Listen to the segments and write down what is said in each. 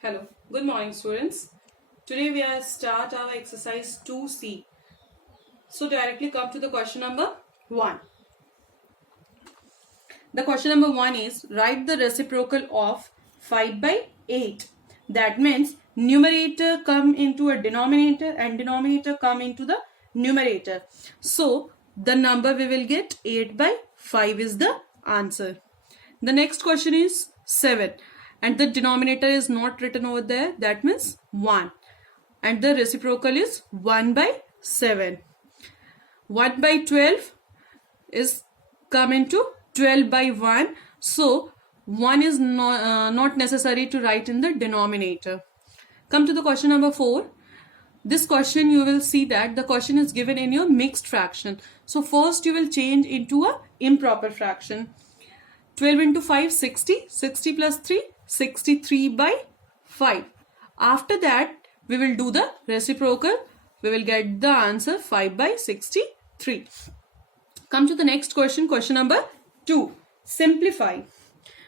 Hello, good morning students. Today we are start our exercise 2C. So directly come to the question number 1. The question number 1 is write the reciprocal of 5 by 8. That means numerator come into a denominator and denominator come into the numerator. So the number we will get 8 by 5 is the answer. The next question is 7 and the denominator is not written over there, that means 1, and the reciprocal is 1 by 7. 1 by 12 is come into 12 by 1, so 1 is not necessary to write in the denominator. Come to the question number 4. This question you will see that the question is given in your mixed fraction. So first you will change into a improper fraction. 12 into 5, 60. 60 plus 3, 63 by 5. After that, we will do the reciprocal. We will get the answer 5 by 63. Come to the next question, question number 2. Simplify.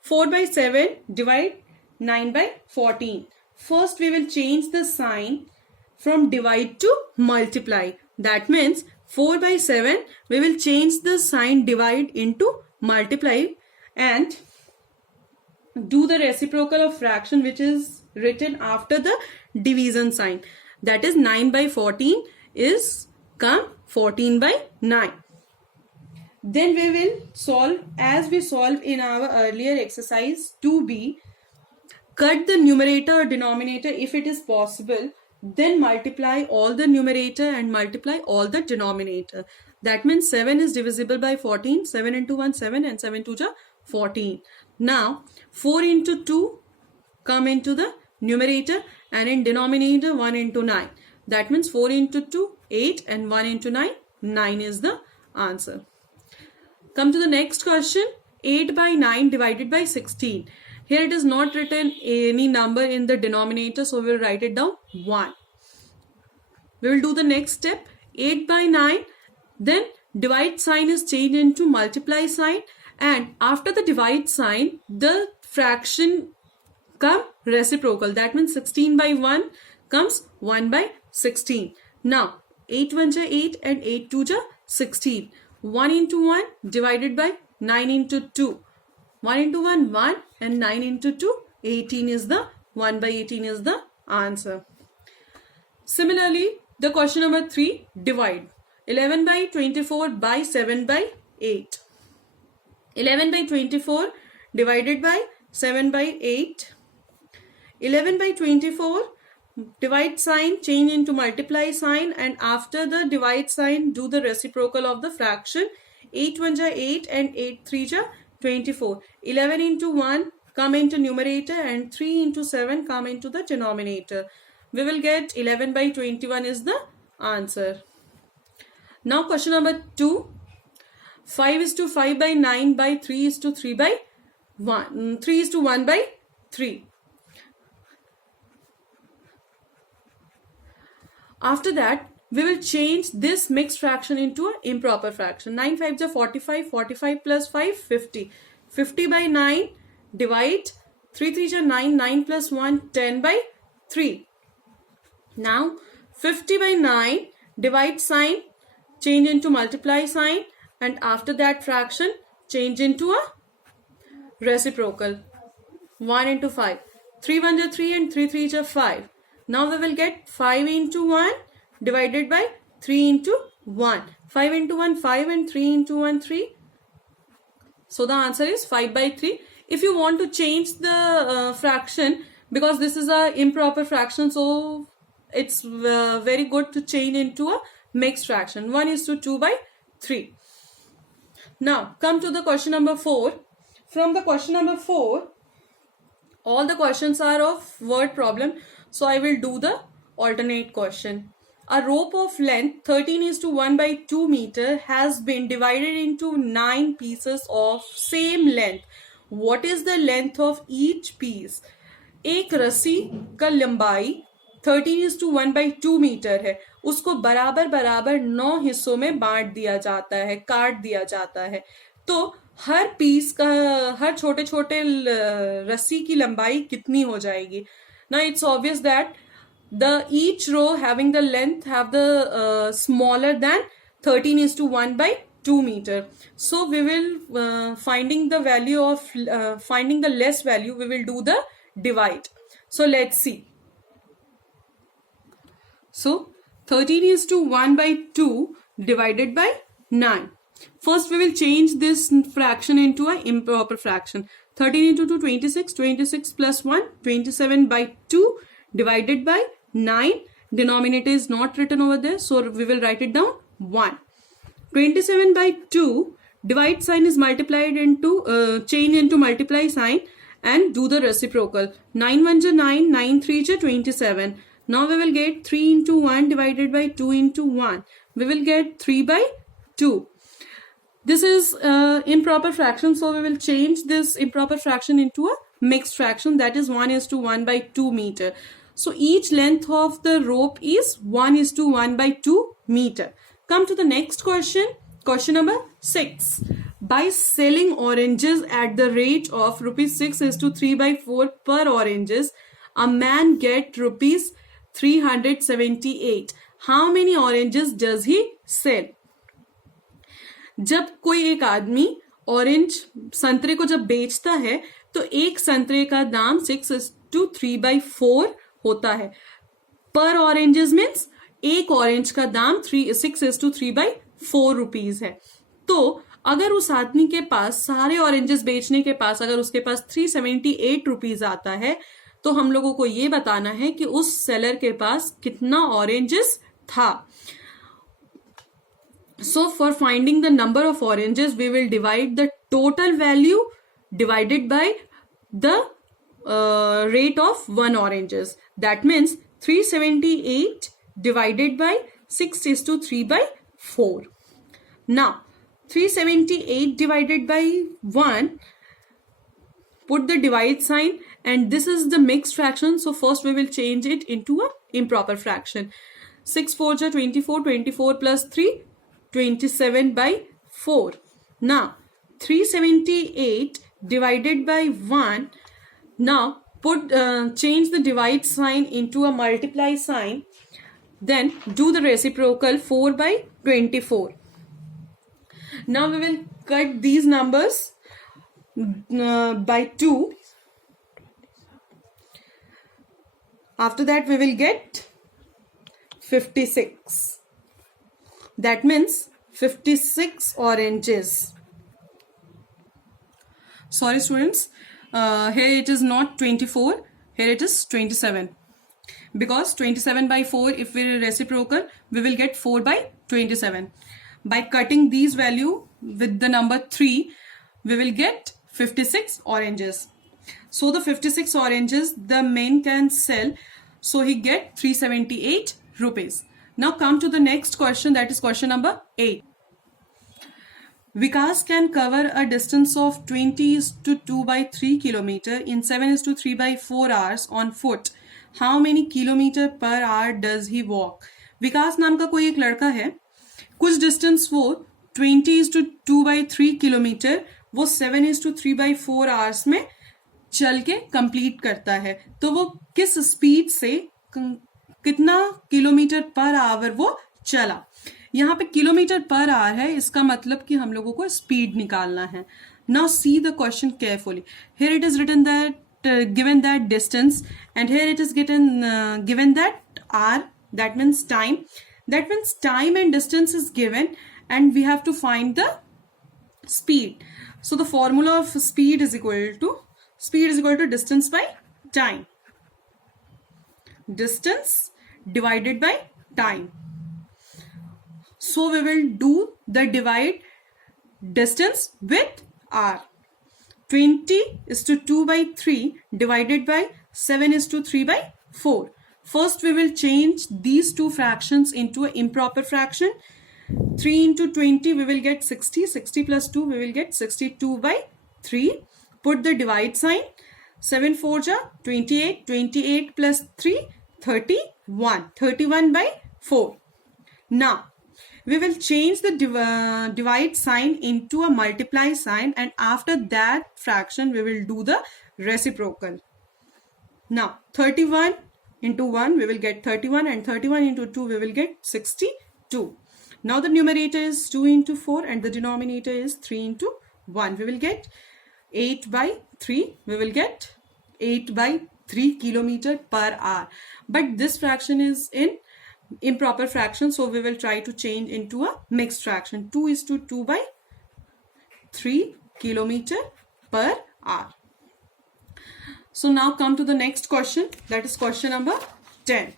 4 by 7, divide 9 by 14. First, we will change the sign from divide to multiply. That means 4 by 7, we will change the sign divide into multiply and do the reciprocal of fraction which is written after the division sign. That is 9 by 14 is come 14 by 9. Then we will solve as we solved in our earlier exercise 2b. Cut the numerator or denominator if it is possible. Then multiply all the numerator and multiply all the denominator. That means 7 is divisible by 14. 7 into 1, 7 and 7 to 14. Now 4 into 2 come into the numerator and in denominator 1 into 9. That means 4 into 2, 8 and 1 into 9, 9 is the answer. Come to the next question. 8 by 9 divided by 16. Here it is not written any number in the denominator, so we will write it down 1. We will do the next step. 8 by 9, then divide sign is changed into multiply sign, and after the divide sign the fraction come reciprocal. That means 16 by 1 comes 1 by 16. Now 8 1 ja 8 and 8 2 ja 16. 1 into 1 divided by 9 into 2. 1 into 1 1 and 9 into 2 18 is the 1 by 18 is the answer. Similarly, the question number 3, divide. 11 by 24 by 7 by 8. 11 by 24 divided by 7 by 8. 11 by 24, divide sign change into multiply sign and after the divide sign do the reciprocal of the fraction. 8 1 ja 8 and 8 3 ja 24. 11 into 1 come into numerator and 3 into 7 come into the denominator. We will get 11 by 21 is the answer. Now question number 2. 5 is to 5 by 9 by 3 is to 3 by 1. 3 is to 1 by 3. After that, we will change this mixed fraction into an improper fraction. 9 5 is 45. 45 plus 5, 50. 50 by 9, divide. 3 3 is 9. 9 plus 1, 10 by 3. Now, 50 by 9, divide sign, change into multiply sign, and after that fraction, change into a reciprocal. 1 into 5. 3 1 is 3 and 3 3 is 5. Now we will get 5 into 1 divided by 3 into 1. 5 into 1, 5 and 3 into 1, 3. So the answer is 5 by 3. If you want to change the fraction, because this is a improper fraction, so it's very good to change into a mixed fraction. 1 is to 2 by 3. Now come to the question number 4. From the question number 4, all the questions are of word problem. So I will do the alternate question. A rope of length 13 is to 1 by 2 meter has been divided into 9 pieces of same length. What is the length of each piece? एक रस्सी का लंबाई 13 is to 1 by 2 metre है, उसको बराबर बराबर 9 हिस्सों में बांट दिया जाता है, काट दिया जाता है. तो हर पीस का हर छोटे छोटे रस्सी की लंबाई कितनी हो जाएगी? Now it's obvious that the each row having the length have the smaller than 13 is to 1 by 2 meter. So we will finding the value of finding the less value, we will do the divide. So let's see. So 13 is to 1 by 2 divided by 9. First we will change this fraction into an improper fraction. 13 into 2, 26, 26 plus 1, 27 by 2 divided by 9. Denominator is not written over there, so we will write it down 1. 27 by 2, divide sign is multiplied into, change into multiply sign and do the reciprocal. 9 1 is 9, 9 3 is 27. Now we will get 3 into 1 divided by 2 into 1. We will get 3 by 2. This is improper fraction, so we will change this improper fraction into a mixed fraction, that is 1 is to 1 by 2 meter. So each length of the rope is 1 is to 1 by 2 meter. Come to the next question. Question number 6. By selling oranges at the rate of rupees 6 is to 3 by 4 per oranges, a man get rupees 378. How many oranges does he sell? जब कोई एक आदमी orange संतरे को जब बेचता है तो एक संतरे का दाम 6:3/4 होता है. पर ऑरेंजेस मीन्स एक ऑरेंज का दाम 6:3/4 रुपीज है. तो अगर उस आदमी के पास सारे ऑरेंजेस बेचने के पास अगर उसके पास 378 रुपीज आता है, तो हम लोगों को ये बताना है कि उस सेलर के पास कितना ऑरेंजेस था. So for finding the number of oranges, we will divide the total value divided by the rate of 1 oranges. That means 378 divided by 6:3/4. Now 378 divided by 1, put the divide sign, and this is the mixed fraction. So first we will change it into a improper fraction. 6 4 is 24, 24 plus 3, 27 by 4. Now 378 divided by 1. Now put change the divide sign into a multiply sign. Then do the reciprocal 4 by 24. Now we will cut these numbers by 2. After that we will get 56. That means 56 oranges. Sorry students, here it is not 24, here it is 27. Because 27 by 4, if we reciprocal, we will get 4 by 27. By cutting these value with the number 3, we will get 56 oranges. So the 56 oranges the man can sell, so he get 378 rupees. Now come to the next question, that is question number 8. Vikas can cover a distance of 20:2/3 kilometer in 7:3/4 hours on foot. How many kilometer per hour does he walk? विकास नाम का कोई एक लड़का है, कुछ distance वो 20:2/3 kilometre वो 7:3/4 hours में चल के कंप्लीट करता है. तो वो किस स्पीड से कितना किलोमीटर पर आवर वो चला. यहाँ पे किलोमीटर पर आवर है, इसका मतलब कि हम लोगों को स्पीड निकालना है. Now see the question carefully. Here it is written that given that distance and here it is given that R, that means time. That means time and distance is given and we have to find the speed. So the formula of speed is equal to distance by time. Distance divided by time. So we will do the divide distance with r. 20:2/3 divided by 7:3/4. First, we will change these two fractions into an improper fraction. 3 into 20, we will get 60. 60 plus 2, we will get 62/3. Put the divide sign. 7 4 ja 28. 28 plus 3, 31. 31/4. Now, we will change the divide sign into a multiply sign, and after that fraction, we will do the reciprocal. Now 31 into 1 we will get 31, and 31 into 2 we will get 62. Now the numerator is 2 into 4 and the denominator is 3 into 1. We will get 8 by 3. We will get 8 by 3 kilometer per hour. But this fraction is in improper fraction, so we will try to change into a mixed fraction. 2 is to 2 by 3 kilometer per hour. So now come to the next question, that is question number 10.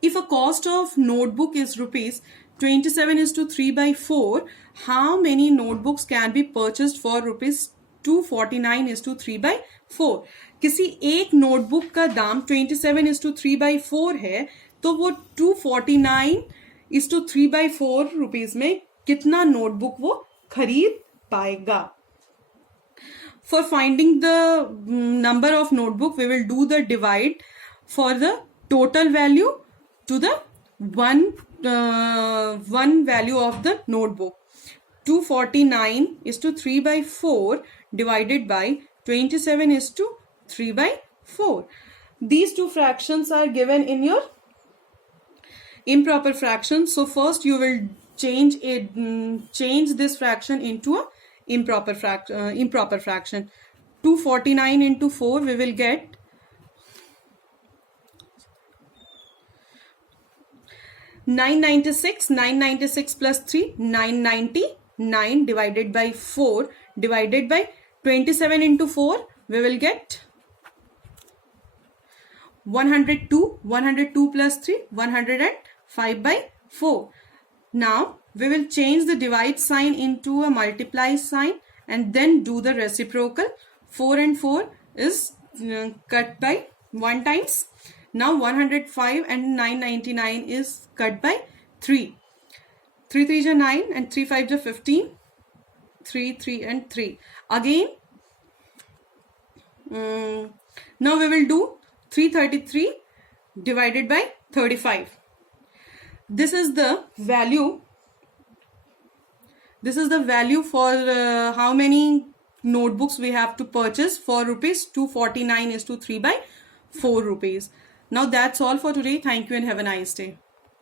If a cost of notebook is rupees 27 is to 3 by 4, how many notebooks can be purchased for rupees 249 is to 3 by 4? किसी एक notebook का दाम 27 is to 3 by 4 है, तो वो 249 is to 3 by 4 rupees में कितना notebook वो खरीद पाएगा? For finding the number of notebook, we will do the divide for the total value to the one value of the notebook. 249 is to 3 by 4 divided by 27 is to 3 by 4. These two fractions are given in your improper fraction. So first you will change this fraction into a improper fraction. 249 into 4 we will get 996. 996 plus 3 999 divided by 4 divided by 27 into 4 we will get 102. 102 plus 3 105 by 4. Now we will change the divide sign into a multiply sign and then do the reciprocal. 4 and 4 is cut by 1 times. Now 105 and 999 is cut by 3. 3 3 is 9 and 3 5 is 15. 3 3 and 3. Again, now we will do 333 divided by 35. This is the value. This is the value for how many notebooks we have to purchase for rupees 249 is to 3 by 4 rupees. Now that's all for today. Thank you and have a nice day.